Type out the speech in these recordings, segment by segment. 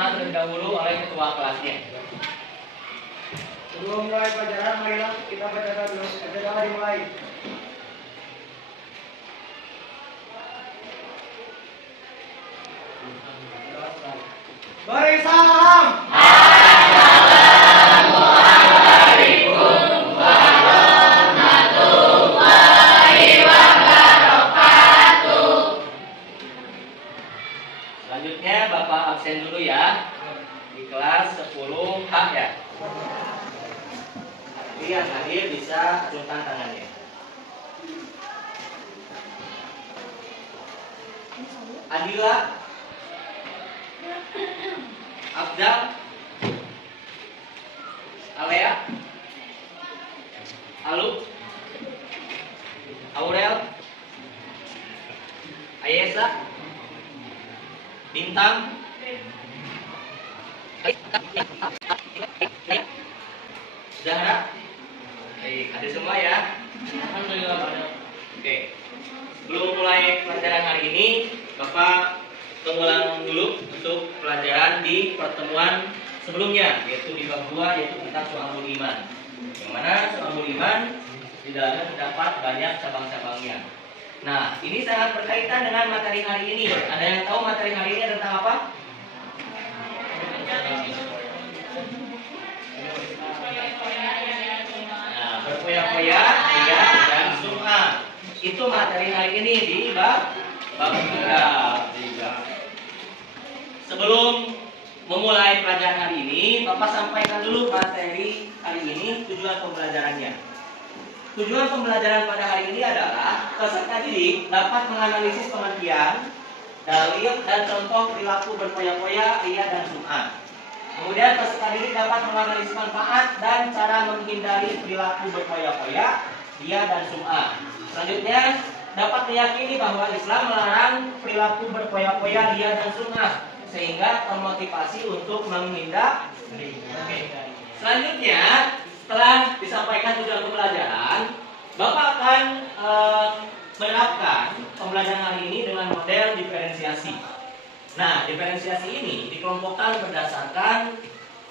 perkenalkan terlebih dahulu oleh ketua kelasnya. Sebelum mulai pelajaran, marilah kita bacakan dulu. Bacakan dimulai. Beri salam. Selanjutnya Bapak absen dulu ya di kelas 10H ya. Jadi yang hadir bisa acungkan tangannya. Adila, Abdal, Alea, Alu, Aurel, Ayesa, Bintang, Zahra. Baik, ada semua ya. Alhamdulillah. Oke. Sebelum mulai pelajaran hari ini, Bapak mengulang dulu untuk pelajaran di pertemuan sebelumnya, yaitu di bab 2, yaitu kitab Syu'abul Iman. Yang mana Syu'abul Iman di dalamnya terdapat banyak cabang-cabangnya. Nah, ini sangat berkaitan dengan materi hari ini. Ada yang tahu materi hari ini tentang apa? Nah, berpoya-poya, ria, dan sum'ah. Itu materi hari ini di bab 3. Sebelum memulai pelajaran hari ini, Bapak sampaikan dulu materi hari ini, tujuan pembelajarannya. Tujuan pembelajaran pada hari ini adalah peserta didik dapat menganalisis pengertian, dalil, dan contoh perilaku berpoya-poya, ria, dan sum'ah. Kemudian peserta didik dapat menganalisis manfaat dan cara menghindari perilaku berpoya-poya, ria, dan sum'ah. Selanjutnya dapat meyakini bahwa Islam melarang perilaku berpoya-poya, ria, dan sum'ah, sehingga termotivasi untuk menghindari. Selanjutnya, setelah disampaikan tujuan pembelajaran, Bapak akan menerapkan pembelajaran hari ini dengan model diferensiasi. Nah, diferensiasi ini dikelompokkan berdasarkan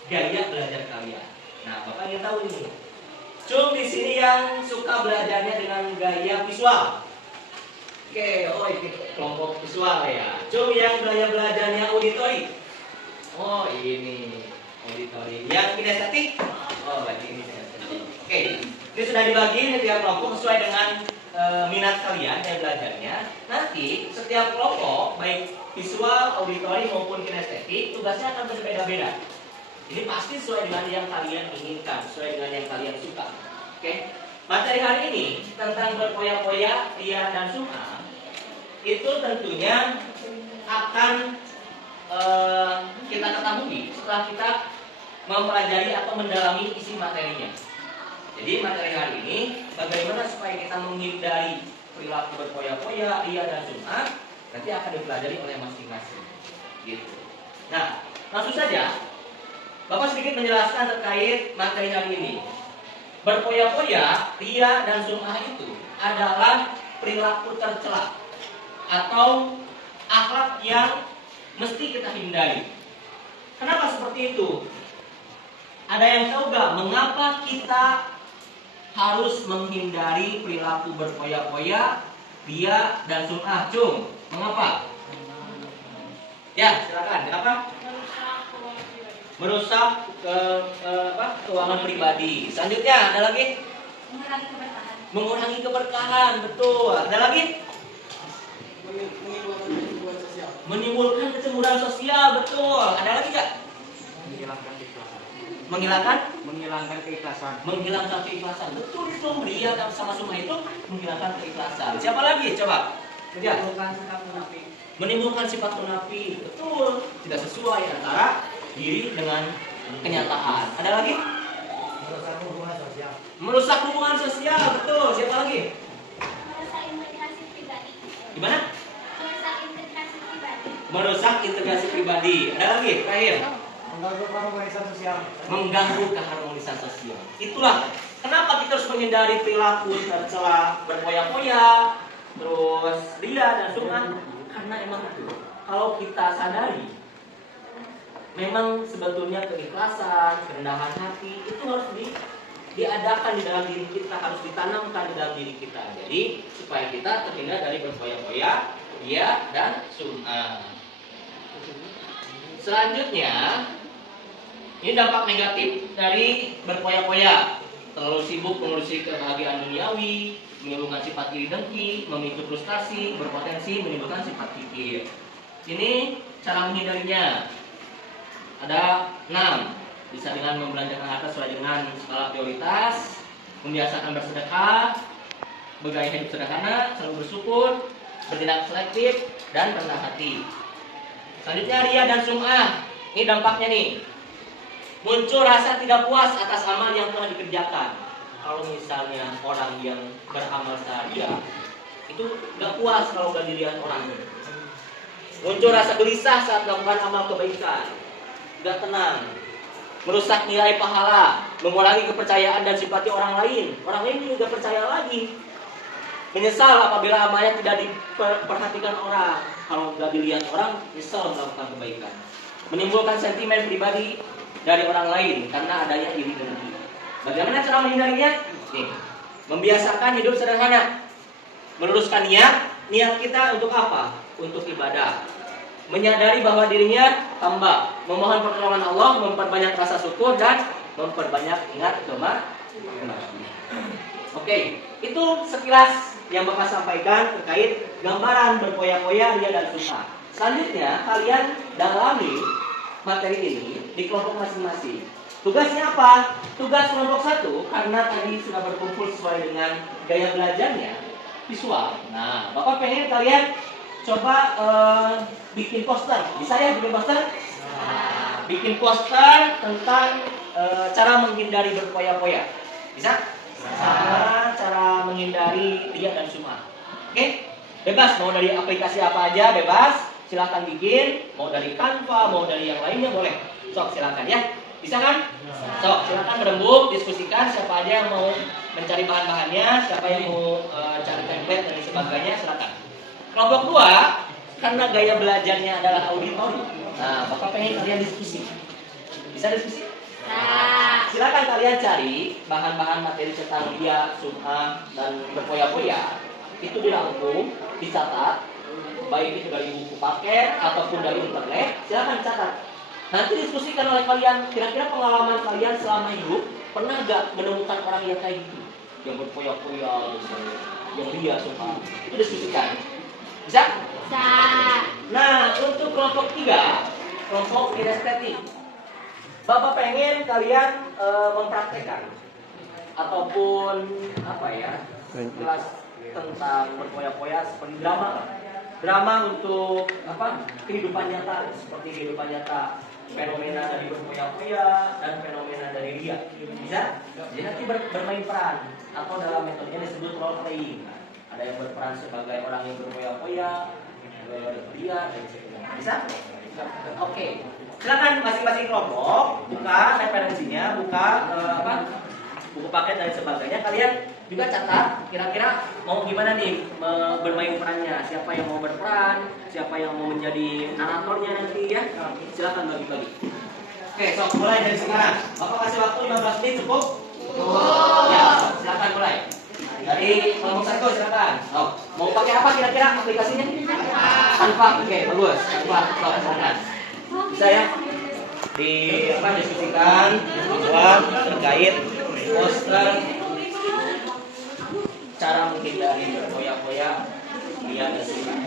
gaya belajar kalian. Nah, Bapak ingin tahu ini. Cung di sini yang suka belajarnya dengan gaya visual. Oke, oh ini kelompok visual ya. Cung yang gaya belajarnya auditori. Oh ini auditori. Yang kinestetik. Oh berarti ini kinestetik. Oke, ini sudah dibagi di tiap kelompok sesuai dengan minat kalian yang belajarnya. Nanti setiap kelompok baik visual, auditori maupun kinestetik tugasnya akan berbeda-beda. Ini pasti sesuai dengan yang kalian inginkan, sesuai dengan yang kalian suka. Oke. Materi hari ini tentang berpoya-poya, ria, dan sum'ah itu tentunya akan kita ketahui setelah kita mempelajari atau mendalami isi materinya. Jadi materi hari ini bagaimana supaya kita menghindari perilaku berpoya-poya, ria, dan sum'ah nanti akan dipelajari oleh masing-masing. Gitu. Nah, langsung saja Bapak sedikit menjelaskan terkait materi hari ini. Berpoya-poya, ria, dan sum'ah itu adalah perilaku tercela atau akhlak yang mesti kita hindari. Kenapa seperti itu? Ada yang tahu gak mengapa kita harus menghindari perilaku berpoya-poya, ria, dan sum'ah? Cung, mengapa? Ya, silakan. Kenapa? Merusak keuangan pribadi. Selanjutnya ada lagi? Mengurangi keberkahan. Betul. Ada lagi? Menimbulkan kecemburuan sosial. Betul. Ada lagi nggak? Menghilangkan keikhlasan. Betul itu. Ria sama sum'ah itu menghilangkan keikhlasan. Siapa lagi? Coba. Ya. Menimbulkan sifat munafik. Betul. Tidak sesuai antara diri dengan kenyataan. Ada lagi? Merusak hubungan sosial. Betul. Siapa lagi? Merusak integrasi pribadi. Gimana? Merusak integrasi pribadi. Merusak integrasi pribadi. Ada lagi? Terakhir. Mengganggu keharmonisan sosial. Itulah kenapa kita harus menghindari perilaku tercela, berpoya-poya, terus ria dan sum'ah. Karena emang itu kalau kita sadari memang sebetulnya keikhlasan, kerendahan hati itu harus diadakan di dalam diri kita, harus ditanamkan di dalam diri kita. Jadi supaya kita terhindar dari berfoya-foya, ria dan sum'ah. Selanjutnya, ini dampak negatif dari berfoya-foya. Terlalu sibuk mengurusi kebahagiaan duniawi, menimbulkan sifat iri dengki, memicu frustasi, berpotensi menimbulkan sifat kikir. Ini cara menghindarinya. Ada 6. Bisa dengan membelanjakan harta sesuai dengan skala prioritas, membiasakan bersedekah, bergaya hidup sederhana, selalu bersyukur, bertindak selektif, dan rendah hati. Selanjutnya ria dan sum'ah. Ini dampaknya nih. Muncul rasa tidak puas atas amal yang telah dikerjakan. Kalau misalnya orang yang beramal ria itu gak puas kalau gak dilihat orang. Muncul rasa gelisah saat melakukan amal kebaikan, gak tenang, merusak nilai pahala, mengurangi kepercayaan dan simpati orang lain. Orang lain juga percaya lagi. Menyesal apabila amalnya tidak diperhatikan orang. Kalau nggak dilihat orang, nyesal melakukan kebaikan. Menimbulkan sentimen pribadi dari orang lain karena adanya iri dengki. Bagaimana cara menghindarinya? Nih, membiasakan hidup sederhana, meluruskan niat kita untuk apa? Untuk ibadah. Menyadari bahwa dirinya hamba, memohon pertolongan Allah, memperbanyak rasa syukur dan memperbanyak ingat kematian. Oke, itu sekilas yang Bapak sampaikan terkait gambaran berfoya-foya, ria dan sum'ah. Selanjutnya kalian dalami materi ini di kelompok masing-masing. Tugasnya apa? Tugas kelompok 1, karena tadi sudah berkumpul sesuai dengan gaya belajarnya, visual. Nah, Bapak pengen kalian coba bikin poster. Bisa ya bikin poster? Bikin poster tentang cara menghindari berfoya-foya. Bisa? Cara menghindari ria dan sum'ah. Oke? Bebas, mau dari aplikasi apa aja bebas. Silahkan bikin, mau dari Canva, mau dari yang lainnya boleh. Sok silahkan ya. Bisa kan? Sok silahkan berembuk, diskusikan siapa aja yang mau mencari bahan-bahannya, siapa yang mau cari template dan sebagainya, silahkan. Kelompok 2, karena gaya belajarnya adalah auditori. Nah, Bapak pengen kalian diskusi. Bisa diskusi? Nah, silakan kalian cari bahan-bahan materi tentang ria, sum'ah, dan berfoya-foya. Itu dirangkum, dicatat, baik itu dari buku paket ataupun dari internet. Silakan catat. Nanti diskusikan oleh kalian. Kira-kira pengalaman kalian selama hidup pernah gak menemukan orang yang kayak gitu, yang berfoya-foya, yang ria, sum'ah? Itu diskusikan. Bisa? Bisa. Nah, untuk kelompok 3, kelompok kinestetik. Bapak pengen kalian mempraktekkan ataupun apa ya, kelas tentang berfoya-foya seperti drama. Drama untuk apa? Kehidupan nyata, seperti kehidupan nyata, fenomena dari berfoya-foya dan fenomena dari ria. Bisa? Jadi nanti bermain peran atau dalam metodenya disebut role playing. Ada yang berperan sebagai orang yang berfoya-foya, ria dan sebagainya. Bisa? Oke. Silakan masing-masing kelompok buka referensinya, buka buku paket dan sebagainya. Kalian juga catat kira-kira mau gimana nih bermain perannya, siapa yang mau berperan, siapa yang mau menjadi naratornya nanti ya. Silakan bagi-bagi. Oke, sok mulai dari sekarang. Bapak kasih waktu 15 menit cukup? Ya, silakan mulai. Dari kelompok 1 silakan. Mau pakai apa kira-kira aplikasinya? Canva. Oke, bagus. Canva. Silakan. Bisa ya diskusikan buat terkait poster cara menghindari berfoya-foya, ria dan sum'ah.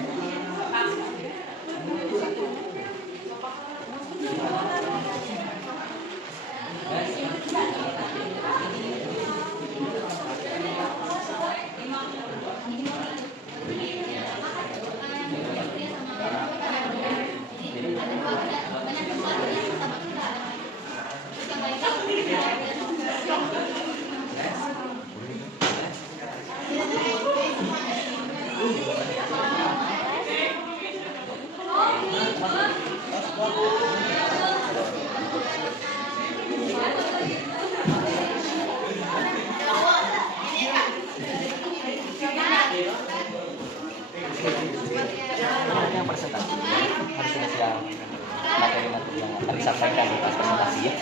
disampaikan di pas presentasi ya.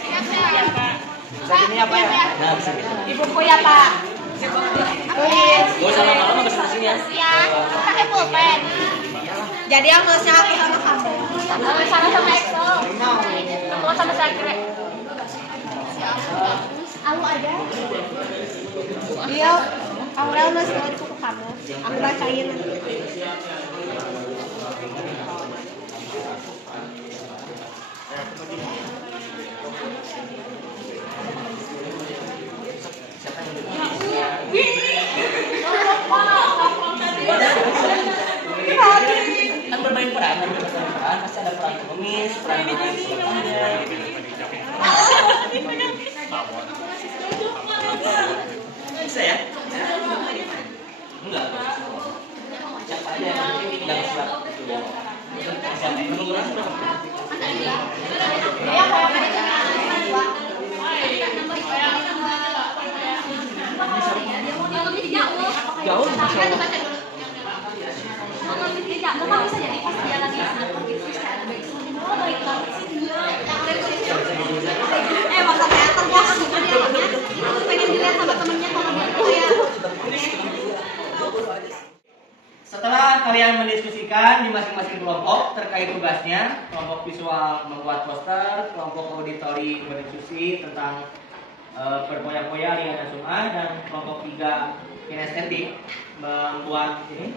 Iya, Pak. Ini apa ya? Nah, bisa gitu. Ibuku ya, Pak. Gak usah lama-lama presentasinya. Ya, pakai pulpen. Jadi yang nulisnya aku sama kamu. Sama Excel. Aku sama Sakre. Aku ada. Iya, Aurel nulis di buku kamu. Aku bacain nanti. Kan bermain peran pasti ada peran pengemis, peran bisa ya? Enggak. Siapa aja yang penting jangan sebab. Siapa yang menunggu rasa berapa? Jauh, masya Allah. Maksudnya terpuas gitu dia. Aku pengen dilihat sama temennya kalau dia Setelah kalian mendiskusikan di masing-masing kelompok terkait tugasnya, kelompok visual membuat poster, kelompok auditori berdiskusi tentang berpoya-poya, lihat dan sum'ah, dan kelompok 3 kinestetik membuat ini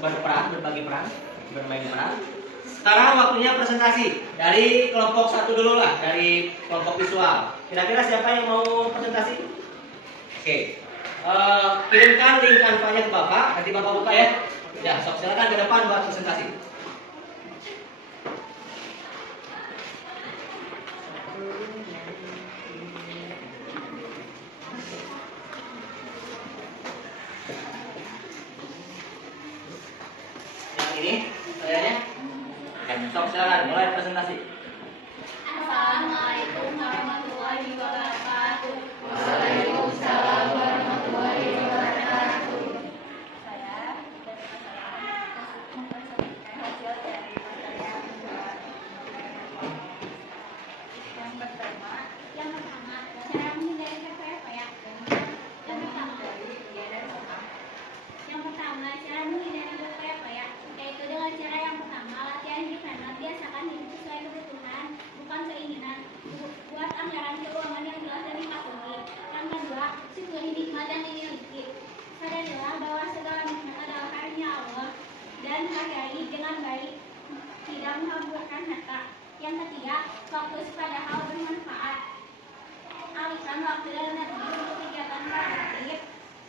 berbagi peran, bermain peran. Sekarang waktunya presentasi dari kelompok 1 dulu lah, dari kelompok visual. Kira-kira siapa yang mau presentasi? Oke. Kirimkan link kanvanya ke Bapak, nanti Bapak buka ya. Ya, sok silakan ke depan buat presentasi. Yang ini, kayaknya. Ya, sok silakan mulai presentasi. Assalamualaikum warahmatullahi wabarakatuh. Waalaikumsalam warahmatullahi wabarakatuh. Saya mempresentasikan hasil dari materi yang pertama, cara menghindari kepoya-poya. Yang pertama, cara menghindari kepoya-poya, yaitu dengan cara yang pertama, latihan di planner, biasakan hidup sesuai kebutuhan, bukan keinginan. Buat anggaran keuangan yang jelas dan dipatuhi. Yang kedua, syukuri nikmat yang dimiliki. Sadarilah bahwa segala nikmat adalah karunia Allah dan hargai dengan baik, tidak menghamburkan harta. Yang ketiga, fokus pada hal bermanfaat. Alihkan waktu dan energi untuk kegiatan produktif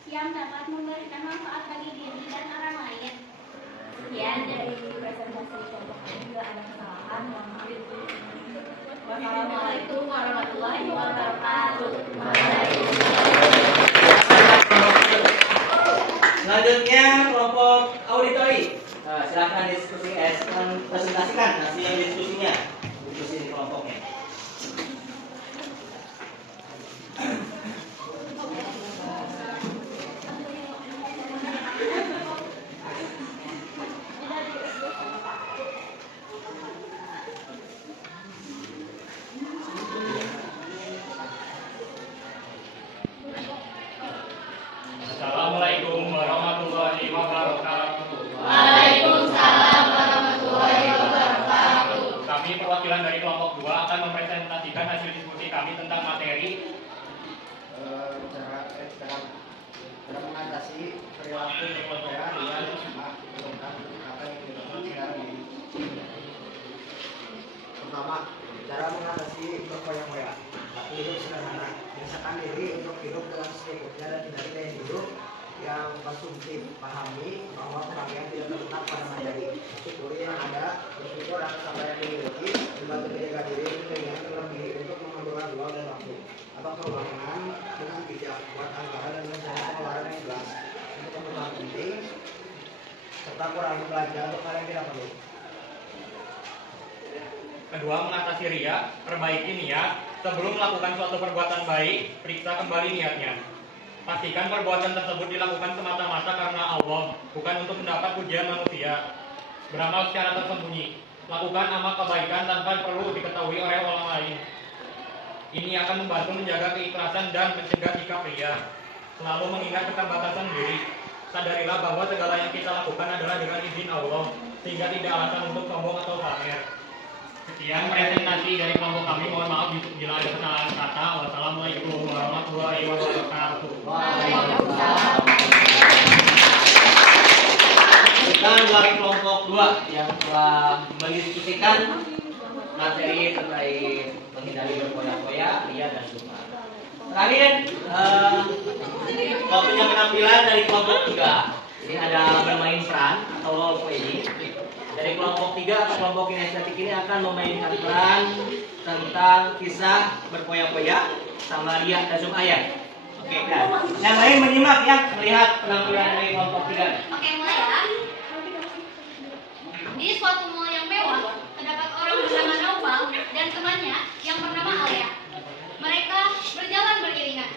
yang dapat memberikan manfaat bagi diri dan orang lain. Sekian dari presentasi kelompok ini, bila ada kesalahan mohon maaf. Wassalamualaikum warahmatullahi wabarakatuh. Selanjutnya kelompok auditori. Nah, silakan presentasikan hasil diskusinya. Diskusi di kelompoknya. Assalamualaikum warahmatullahi wabarakatuh. Waalaikumsalam warahmatullahi wabarakatuh. Kami perwakilan dari kelompok 2 akan mempresentasikan hasil diskusi kami tentang materi cara mengatasi perilaku berpoya dengan menggunakan apa yang dilakukan secara ini. Pertama, cara mengatasi berpoya-poya. Hidup sederhana, biasakan diri untuk hidup dengan secukupnya dan hindari gaya hidup yang konsumtif. Pahami bahwa kebahagiaan tidak terletak pada materi. Syukuri yang ada, bersyukur atas apa yang dimiliki, membantu menjaga diri untuk keinginan terlebih untuk menghabiskan ruang dan waktu atau keuangan dengan bijak, buat anggaran dan rencana pengeluaran yang jelas untuk kebutuhan penting serta kurangi belanja untuk hal yang tidak perlu. kedua, mengatasi ria, perbaiki niat. Sebelum melakukan suatu perbuatan baik, periksa kembali niatnya. Pastikan perbuatan tersebut dilakukan semata-mata karena Allah, bukan untuk mendapat pujian manusia. Beramal secara tersembunyi. Lakukan amal kebaikan tanpa perlu diketahui oleh orang lain. Ini akan membantu menjaga keikhlasan dan mencegah sikap ria. Selalu mengingat keterbatasan diri. Sadarilah bahwa segala yang kita lakukan adalah dengan izin Allah, sehingga tidak alasan untuk sombong atau pamer. Sekian presentasi dari kelompok kami. Mohon maaf bila ada kesalahan kata. Wassalamualaikum warahmatullahi wabarakatuh. Kita buat kelompok 2 yang telah mendiskusikan materi terkait menghindari berpoya-poya, ria dan sum'ah. Terakhir, waktunya penampilan dari kelompok 3. Ini ada bermain peran atau role playing. Dari kelompok 3 atau kelompok kinestetik ini akan memainkan peran tentang kisah berpoya-poya sama ria dan sum'ah ya. Oke, dan yang lain menyimak ya, melihat penampilan dari kelompok 3. Oke, mulai ya. Di suatu mall yang mewah, terdapat orang bernama Naufal dan temannya yang bernama Alea. Mereka berjalan beriringan.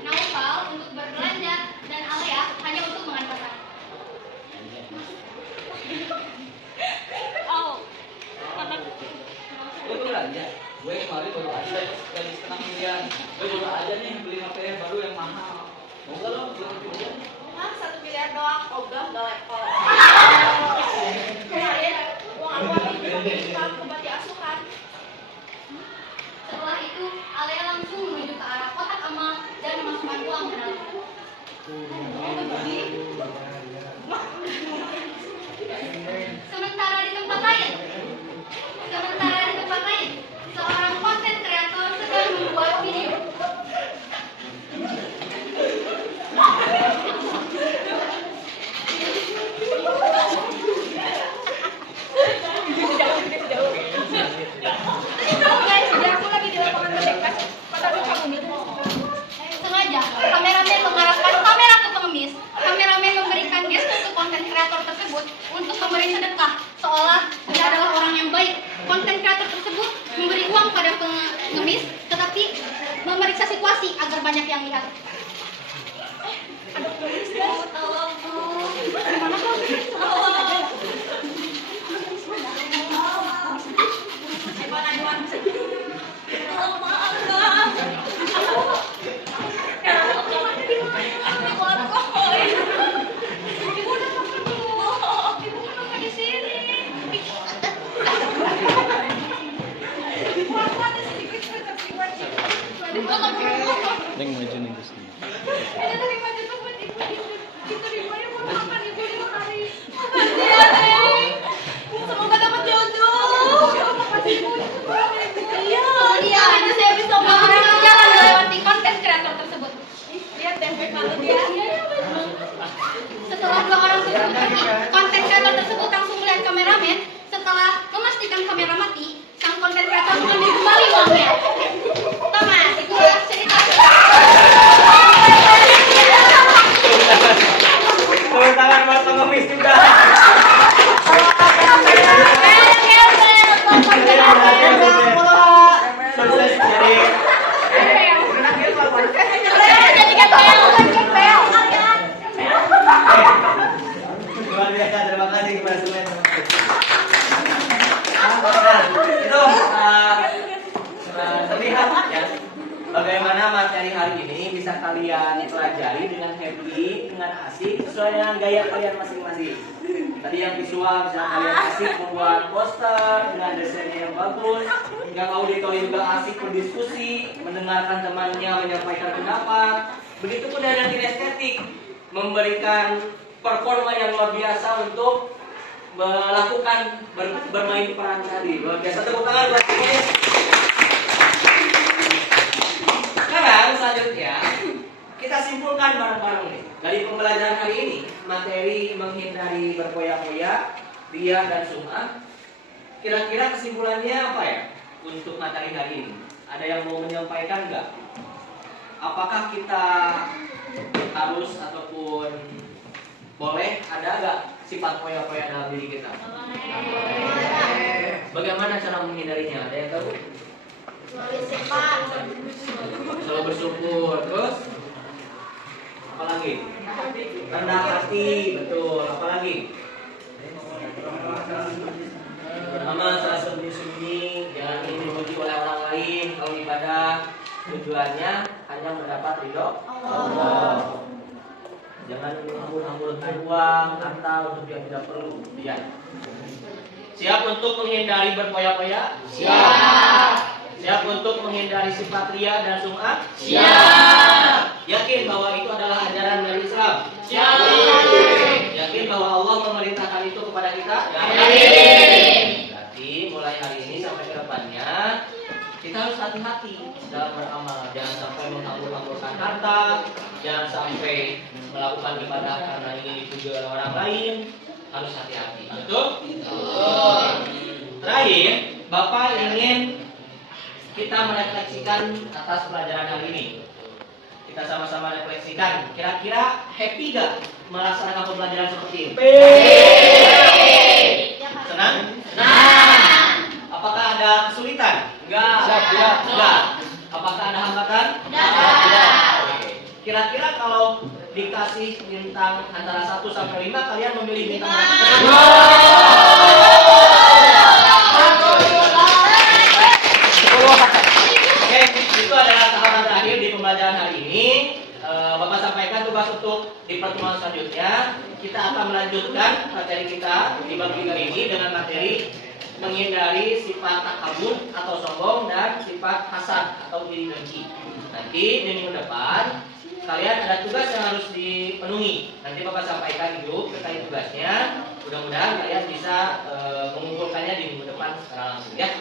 Naufal untuk berbelanja dan Alea hanya untuk mengantarkan. Gue tuh belanja, gue kemarin baru aja dari setengah miliar. Gue juga aja nih beli HP baru yang mahal. Mau gak lo beli aja? Hah, 1 miliar doang, ogah gak level. Kemarin uang aku habis ke panti asuhan. Setelah itu, Alea langsung menuju ke arah kotak amal dan memasukkan uang ke dalam. Sementara di tempat lain, seorang konten kreator sedang membuat video. Guys, jadi aku lagi di lapangan merdeka. Padahal kamu nih. Sengaja, kameramen mengarahkan kamera ke pengemis. Kameramen memberikan gestur ke konten kreator tersebut untuk memberi sedekah, seolah dia adalah orang yang baik. Konten kreator tersebut memberi uang pada pengemis, tetapi memeriksa situasi agar banyak yang lihat. Tolong bu, gimana kok? Neng maju nih kesini. Semoga dapat jodoh. Iya, ini saya bisa berjalan melewati konten kreator tersebut. Lihat deh, kalau dia. Setelah 2 orang tersebut pergi, konten kreator tersebut langsung melihat kameramen. Setelah memastikan kamera mati, sang konten kreator mengambil kembali uangnya. Thomas, itulah cerita. Tepuk tangan buat pengemis juga. Sukses jadi luar biasa. Terima kasih kepada semua yang itu terlihat ya bagaimana materi hari ini bisa kalian pelajari dengan happy, dengan asik sesuai dengan gaya kalian masing-masing. Tadi yang visual bisa kalian asik membuat poster dengan desainnya yang bagus. Yang auditori juga asik berdiskusi, mendengarkan temannya menyampaikan pendapat. Begitupun dengan kinestetik, memberikan performa yang luar biasa untuk melakukan bermain peran tadi. Luar biasa, tepuk tangan buat semuanya. Sekarang selanjutnya kita simpulkan bareng-bareng nih. Dari pembelajaran hari ini, materi menghindari berpoya-poya, ria dan sum'ah. Kira-kira kesimpulannya apa ya untuk materi hari ini? Ada yang mau menyampaikan nggak? Apakah kita harus ataupun boleh ada nggak sifat poya-poya dalam diri kita? Bagaimana cara menghindarinya? Ada yang tahu? Selalu bersyukur. Terus apa lagi? Rendah hati, betul. Apa lagi? Kalau ibadah tujuannya hanya mendapat ridho Allah. Jangan hambur-hamburkan uang, harta untuk yang tidak perlu. Ya. Siap untuk menghindari berpoya-poya? Siap. Siap untuk menghindari sifat ria dan sum'ah? Siap. Yakin bahwa itu adalah ajaran dari Islam? Siap. Yakin bahwa Allah memerintahkan itu kepada kita? Yakin. Berarti mulai hari ini sampai ke depannya kita harus hati-hati dalam beramal. Jangan sampai menghambur-hamburkan harta, jangan sampai melakukan ibadah karena ingin dipuji oleh orang lain. Harus hati-hati. Betul? Betul. Terakhir, Bapak ingin kita merefleksikan atas pelajaran hari ini. Kita sama-sama refleksikan. Kira-kira happy gak melaksanakan pembelajaran seperti ini? Senang? Senang. Apakah ada kesulitan? Enggak. Enggak. Apakah ada hambatan? Enggak. Kira-kira kalau dikasih bintang antara 1 sampai 5, kalian memilih bintang berapa? Oke, itu adalah tahapan terakhir di pembelajaran hari ini. Bapak sampaikan tugas untuk di pertemuan selanjutnya. Kita akan melanjutkan materi kita di bab 3 ini dengan materi menghindari sifat takabur atau sombong dan sifat hasad atau iri dengki. Nanti di minggu depan kalian ada tugas yang harus dipenuhi. Nanti Bapak sampaikan di grup terkait tugasnya. Mudah-mudahan kalian bisa mengumpulkannya di minggu depan secara langsung ya.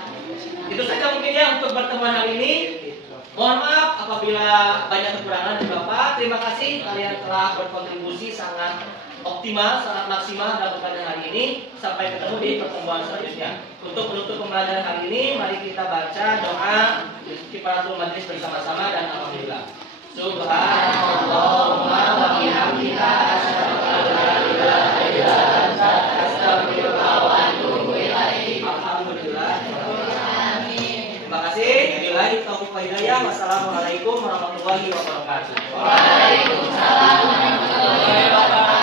Itu saja mungkin ya untuk pertemuan hari ini. Mohon maaf apabila banyak kekurangan dari Bapak. Terima kasih kalian telah berkontribusi sangat optimal, sangat maksimal dalam pembelajaran hari ini. Sampai ketemu di pertemuan selanjutnya. Untuk menutup pembelajaran hari ini, mari kita baca doa kifaratul majlis bersama-sama dan alhamdulillah. Subhanallahumma wa bihamdika asyhadu an la ilaha illa anta astaghfiruka wa atubu ilaik. Alhamdulillah. Amin. Terima kasih. Wabillahi taufiq wal hidayah. Wassalamualaikum warahmatullahi wabarakatuh. Waalaikumsalam warahmatullahi wabarakatuh.